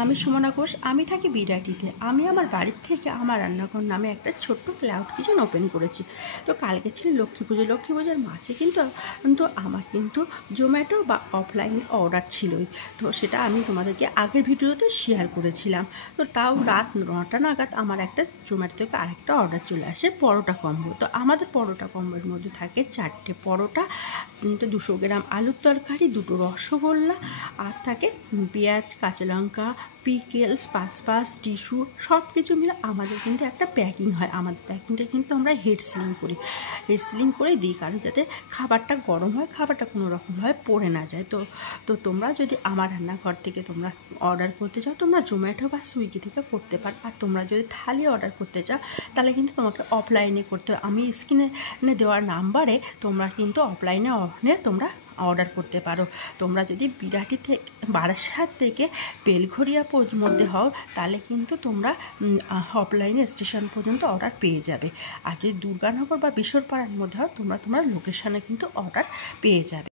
আমি সুমনা ঘোষ। আমি থাকি বিরাটিতে। আমি আমার বাড়ির থেকে আমার রান্নাঘর নামে একটা ছোট্ট ক্লাউড কিচেন ওপেন করেছি। তো কালকে ছিল লক্ষ্মী পুজো। লক্ষ্মী পুজোর মাঝে কিন্তু আমার জোম্যাটো বা অফলাইন অর্ডার ছিলই। তো সেটা আমি তোমাদেরকে আগের ভিডিওতে শেয়ার করেছিলাম। তো তাও রাত 9টা নাগাদ আমার একটা জোম্যাটো থেকে আরেকটা অর্ডার চলে আসে, পরোটা কম্বো। তো আমাদের পরোটা কম্বোর মধ্যে থাকে 4টে পরোটা, 200 গ্রাম আলুর তরকারি, 2টো রসগোল্লা, আর থাকে পেঁয়াজ, কাঁচা লঙ্কা, পিকেলস, পাসপাস, টিস্যু, সব কিছু মিলে আমাদের কিন্তু একটা প্যাকিং হয়। আমাদের প্যাকিংটা কিন্তু আমরা হেড সিলিং করে দিই, কারণ যাতে খাবারটা গরম হয়, খাবারটা কোনো রকমভাবে পড়ে না যায়। তো তোমরা যদি আমার রান্নাঘর থেকে তোমরা অর্ডার করতে চাও, তোমরা জোম্যাটো বা সুইগি থেকে করতে পারো। আর তোমরা যদি থালি অর্ডার করতে চাও, তাহলে কিন্তু তোমাকে অফলাইনে করতে হবে। আমি স্ক্রিনে দেওয়ার নাম্বারে তোমরা কিন্তু অফলাইনে তোমরা অর্ডার করতে পারো। তোমরা যদি বিরাটি থেকে বারাসাত থেকে বেলঘরিয়া মধ্যে হও, তাহলে কিন্তু তোমরা অফলাইনে স্টেশন পর্যন্ত অর্ডার পেয়ে যাবে। আর যদি দুর্গানগর বা বিশ্বরপাড়ার মধ্যে হও, তোমরা লোকেশানে কিন্তু অর্ডার পেয়ে যাবে।